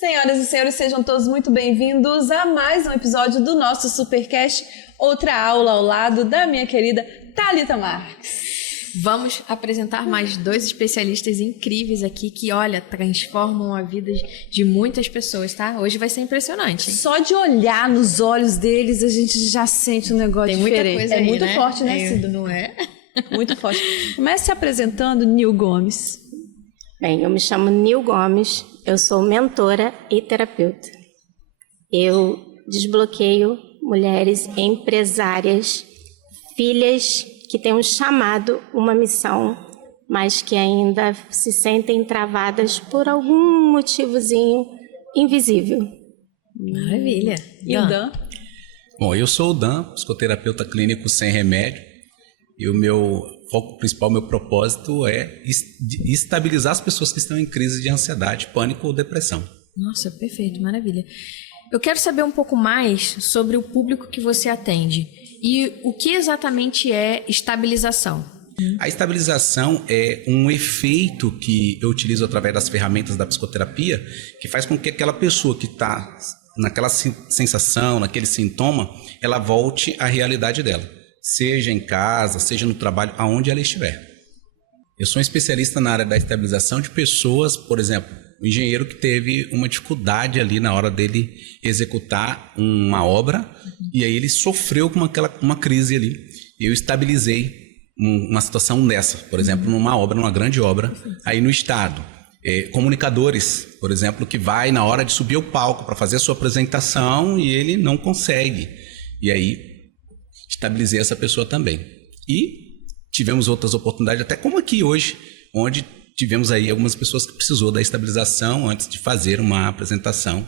Senhoras e senhores, sejam todos muito bem-vindos a mais um episódio do nosso Supercast, outra aula ao lado da minha querida Thalita Marques. Vamos apresentar mais dois especialistas incríveis aqui que, olha, transformam a vida de muitas pessoas, tá? Hoje vai ser impressionante. Hein? Só de olhar nos olhos deles, a gente já sente um negócio diferente. Muita coisa é aí, muito né? forte, né, Cida? Não é? Muito forte. Comece se apresentando, Nil Gomes. Bem, eu me chamo Nil Gomes, eu sou mentora e terapeuta. Eu desbloqueio mulheres empresárias, filhas que têm um chamado, uma missão, mas que ainda se sentem travadas por algum motivozinho invisível. Maravilha. E o Dan? Bom, eu sou o Dan, psicoterapeuta clínico sem remédio, e o meu foco principal, meu propósito é estabilizar as pessoas que estão em crise de ansiedade, pânico ou depressão. Nossa, perfeito, maravilha. Eu quero saber um pouco mais sobre o público que você atende e o que exatamente é estabilização. A estabilização é um efeito que eu utilizo através das ferramentas da psicoterapia, que faz com que aquela pessoa que está naquela sensação, naquele sintoma, ela volte à realidade dela. Seja em casa, seja no trabalho, aonde ela estiver. Eu sou um especialista na área da estabilização de pessoas, por exemplo, um engenheiro que teve uma dificuldade ali na hora dele executar uma obra, e aí ele sofreu com uma crise ali. Eu estabilizei uma situação dessa, por exemplo, numa obra, numa grande obra, aí no estado. Comunicadores, por exemplo, que vai na hora de subir ao palco para fazer a sua apresentação e ele não consegue. E aí estabilizei essa pessoa também. E tivemos outras oportunidades, até como aqui hoje, onde tivemos aí algumas pessoas que precisou da estabilização antes de fazer uma apresentação.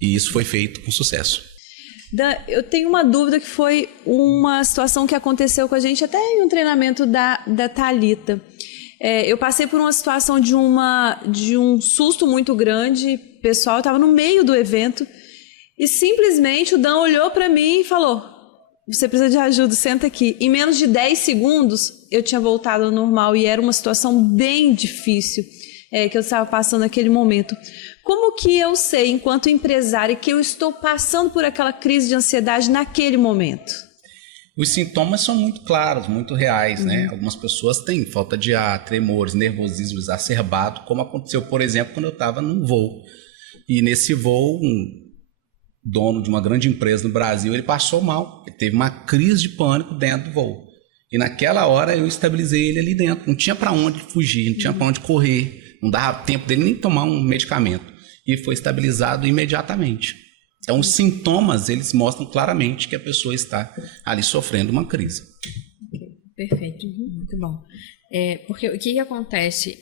E isso foi feito com sucesso. Dan, eu tenho uma dúvida que foi uma situação que aconteceu com a gente até em um treinamento da Thalita. Eu passei por uma situação de um susto muito grande, pessoal, eu estava no meio do evento e simplesmente o Dan olhou para mim e falou: você precisa de ajuda, senta aqui. Em menos de 10 segundos, eu tinha voltado ao normal e era uma situação bem difícil que eu estava passando naquele momento. Como que eu sei, enquanto empresária, que eu estou passando por aquela crise de ansiedade naquele momento? Os sintomas são muito claros, muito reais, né? Algumas pessoas têm falta de ar, tremores, nervosismo exacerbado, como aconteceu, por exemplo, quando eu estava num voo. E nesse voo, dono de uma grande empresa no Brasil, ele passou mal, ele teve uma crise de pânico dentro do voo. E naquela hora eu estabilizei ele ali dentro, não tinha para onde fugir, não tinha para onde correr, não dava tempo dele nem tomar um medicamento. E foi estabilizado imediatamente. Então os sintomas, eles mostram claramente que a pessoa está ali sofrendo uma crise. Perfeito, muito bom. Porque o que acontece?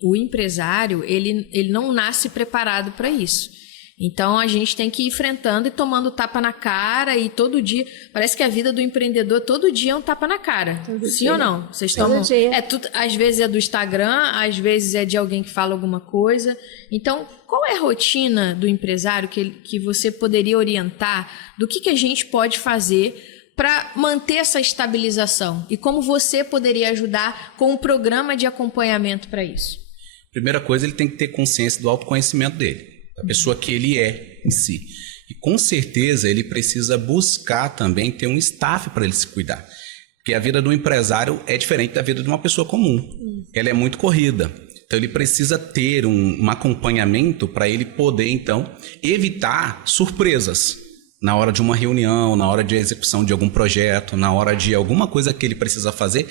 O empresário, ele não nasce preparado para isso. Então, a gente tem que ir enfrentando e tomando tapa na cara e todo dia... Parece que a vida do empreendedor todo dia é um tapa na cara. Todo Sim dia. ou não? Vocês tomam... Todo dia. Às vezes é do Instagram, às vezes é de alguém que fala alguma coisa. Então, qual é a rotina do empresário que você poderia orientar do que a gente pode fazer para manter essa estabilização? E como você poderia ajudar com um programa de acompanhamento para isso? Primeira coisa, ele tem que ter consciência do autoconhecimento dele, da pessoa que ele é em si. E com certeza ele precisa buscar também ter um staff para ele se cuidar. Porque a vida do empresário é diferente da vida de uma pessoa comum. Ela é muito corrida. Então ele precisa ter um acompanhamento para ele poder, então, evitar surpresas na hora de uma reunião, na hora de execução de algum projeto, na hora de alguma coisa que ele precisa fazer.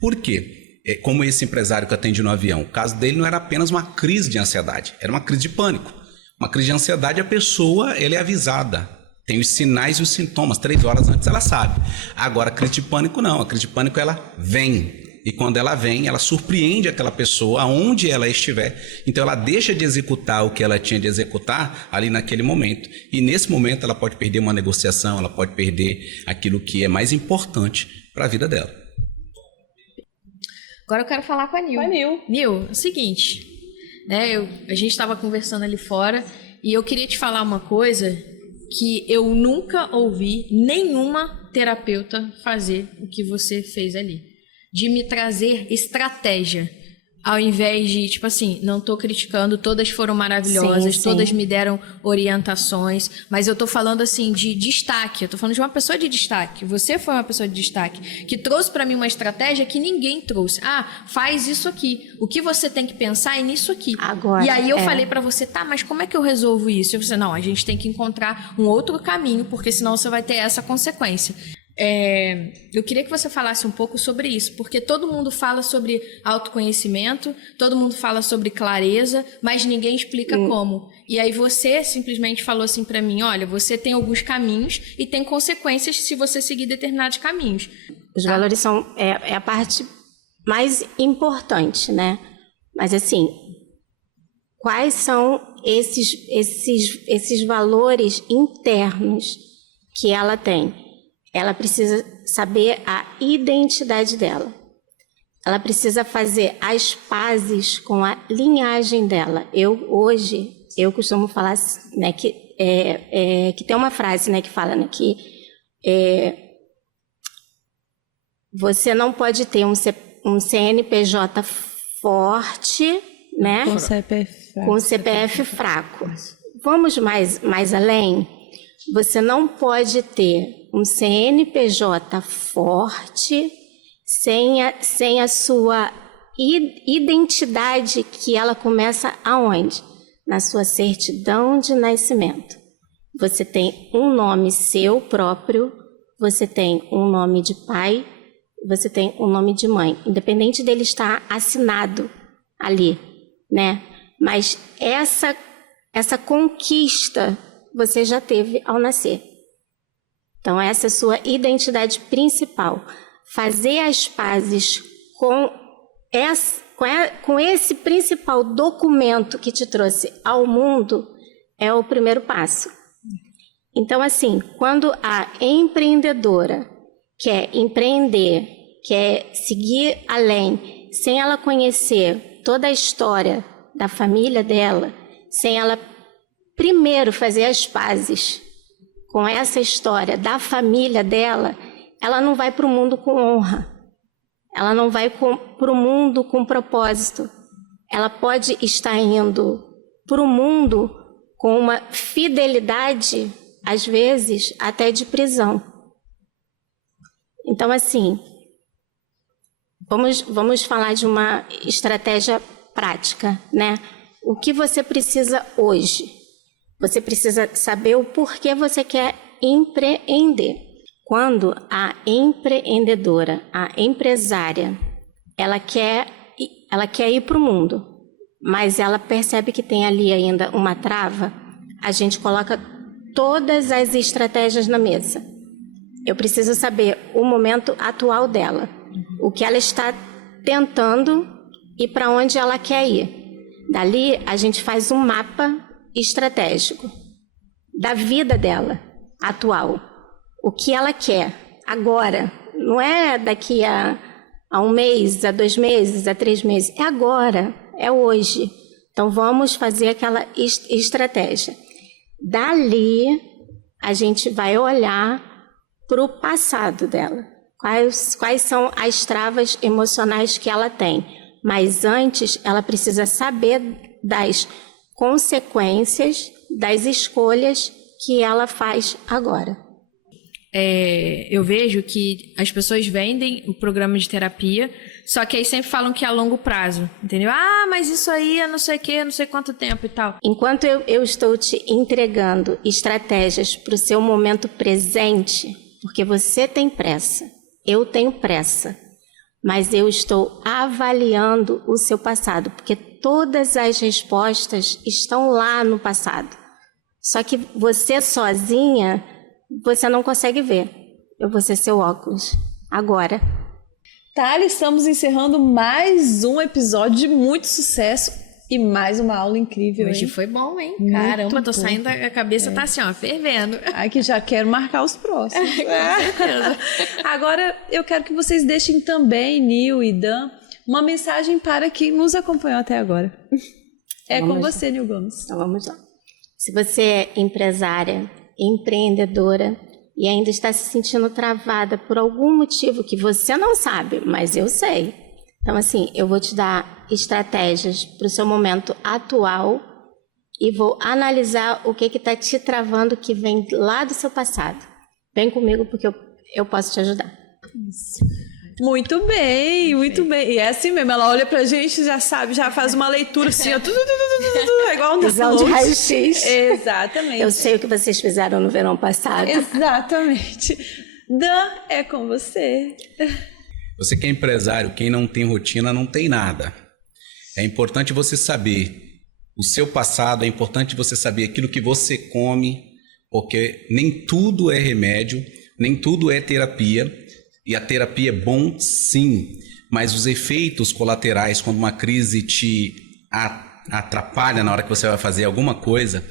Por quê? Como esse empresário que eu atendi no avião, o caso dele não era apenas uma crise de ansiedade, era uma crise de pânico. Uma crise de ansiedade, a pessoa ela é avisada, tem os sinais e os sintomas, 3 horas antes ela sabe. Agora, a crise de pânico não, a crise de pânico ela vem. E quando ela vem, ela surpreende aquela pessoa aonde ela estiver. Então ela deixa de executar o que ela tinha de executar ali naquele momento. E nesse momento ela pode perder uma negociação, ela pode perder aquilo que é mais importante para a vida dela. Agora eu quero falar com a Nil. Nil, é o seguinte, né? A gente estava conversando ali fora e eu queria te falar uma coisa que eu nunca ouvi nenhuma terapeuta fazer o que você fez ali. De me trazer estratégia Ao invés de, tipo assim, não tô criticando, todas foram maravilhosas, Sim, todas sim. me deram orientações, mas eu tô falando assim de destaque, eu tô falando de uma pessoa de destaque. Você foi uma pessoa de destaque, que trouxe pra mim uma estratégia que ninguém trouxe. Ah, faz isso aqui. O que você tem que pensar é nisso aqui. Agora, E aí eu falei pra você, tá, mas como é que eu resolvo isso? E você, não, a gente tem que encontrar um outro caminho, porque senão você vai ter essa consequência. Eu queria que você falasse um pouco sobre isso, porque todo mundo fala sobre autoconhecimento, todo mundo fala sobre clareza, mas ninguém explica como. E aí você simplesmente falou assim pra mim, olha, você tem alguns caminhos e tem consequências se você seguir determinados caminhos. Os valores são a parte mais importante, né? Mas assim, quais são esses valores internos que ela tem? Ela precisa saber a identidade dela. Ela precisa fazer as pazes com a linhagem dela. Hoje, eu costumo falar, né, que tem uma frase, né, que fala, né, que você não pode ter um CNPJ forte, né, com CPF fraco. Vamos mais além? Você não pode ter um CNPJ forte sem a sua identidade, que ela começa aonde? Na sua certidão de nascimento. Você tem um nome seu próprio, você tem um nome de pai, você tem um nome de mãe, independente dele estar assinado ali, né? Mas essa conquista você já teve ao nascer. Então, essa é a sua identidade principal. Fazer as pazes com esse principal documento que te trouxe ao mundo é o primeiro passo. Então, assim, quando a empreendedora quer empreender, quer seguir além, sem ela conhecer toda a história da família dela, sem ela primeiro fazer as pazes com essa história da família dela, ela não vai para o mundo com honra. Ela não vai para o mundo com propósito. Ela pode estar indo para o mundo com uma fidelidade, às vezes, até de prisão. Então, assim, vamos falar de uma estratégia prática, né? O que você precisa hoje? Você precisa saber o porquê você quer empreender. Quando a empreendedora, a empresária, ela quer ir para o mundo, mas ela percebe que tem ali ainda uma trava, a gente coloca todas as estratégias na mesa. Eu preciso saber o momento atual dela, o que ela está tentando e para onde ela quer ir. Dali, a gente faz um mapa estratégico da vida dela atual. O que ela quer agora, não é daqui a um mês, a 2 meses, a 3 meses, é agora, é hoje. Então vamos fazer aquela estratégia. Dali a gente vai olhar para o passado dela. Quais são as travas emocionais que ela tem? Mas antes ela precisa saber das consequências das escolhas que ela faz agora. Eu vejo que as pessoas vendem o programa de terapia, só que aí sempre falam que é a longo prazo, entendeu? Ah, mas isso aí é não sei o que, não sei quanto tempo e tal. Enquanto eu estou te entregando estratégias para o seu momento presente, porque você tem pressa, eu tenho pressa, mas eu estou avaliando o seu passado, porque todas as respostas estão lá no passado. Só que você sozinha, você não consegue ver. Eu vou ser seu óculos. Agora. Thalia, estamos encerrando mais um episódio de muito sucesso e mais uma aula incrível, Hoje hein? foi bom, hein? Muito Caramba, tô bom. saindo, a cabeça tá assim, ó, fervendo. Ai, que já quero marcar os próximos. Com certeza. Agora, eu quero que vocês deixem também, Nil e Dan, uma mensagem para quem nos acompanhou até agora. Vamos com lá. você, Nil Gomes. Então vamos lá. Se você é empresária, empreendedora e ainda está se sentindo travada por algum motivo que você não sabe, mas eu sei. Então, assim, eu vou te dar estratégias para o seu momento atual e vou analisar o que está te travando que vem lá do seu passado. Vem comigo porque eu posso te ajudar. Muito bem, muito bem. E é assim mesmo, ela olha pra gente, já sabe, já faz uma leitura assim, ó, é igual um visão de raio-x. Exatamente. Eu sei o que vocês fizeram no verão passado. Exatamente. Dan, é com você. Você que é empresário, quem não tem rotina não tem nada. É importante você saber o seu passado, é importante você saber aquilo que você come, porque nem tudo é remédio, nem tudo é terapia. E a terapia é bom, sim, mas os efeitos colaterais, quando uma crise te atrapalha na hora que você vai fazer alguma coisa,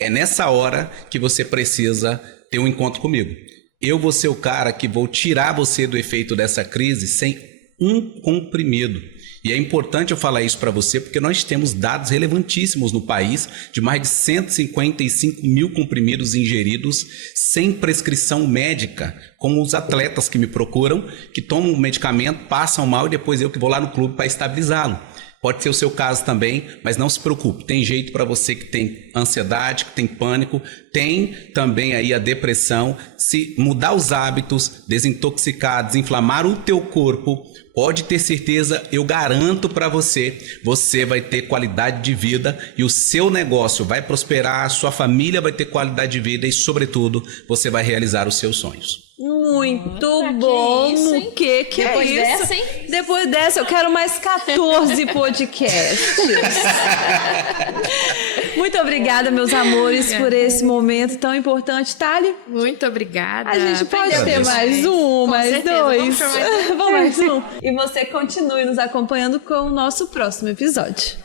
é nessa hora que você precisa ter um encontro comigo. Eu vou ser o cara que vou tirar você do efeito dessa crise sem um comprimido. E é importante eu falar isso para você porque nós temos dados relevantíssimos no país de mais de 155 mil comprimidos ingeridos sem prescrição médica, como os atletas que me procuram, que tomam o medicamento, passam mal e depois eu que vou lá no clube para estabilizá-lo. Pode ser o seu caso também, mas não se preocupe, tem jeito para você que tem ansiedade, que tem pânico, tem também aí a depressão. Se mudar os hábitos, desintoxicar, desinflamar o teu corpo, pode ter certeza, eu garanto para você, você vai ter qualidade de vida e o seu negócio vai prosperar, a sua família vai ter qualidade de vida e, sobretudo, você vai realizar os seus sonhos. Muito bom. O que é isso? Dessa, hein? Depois dessa, eu quero mais 14 podcasts. Muito obrigada, meus amores, por esse momento tão importante. Thali? Muito obrigada. A gente pode ter mais um, mais dois. Vamos mais um. E você continue nos acompanhando com o nosso próximo episódio.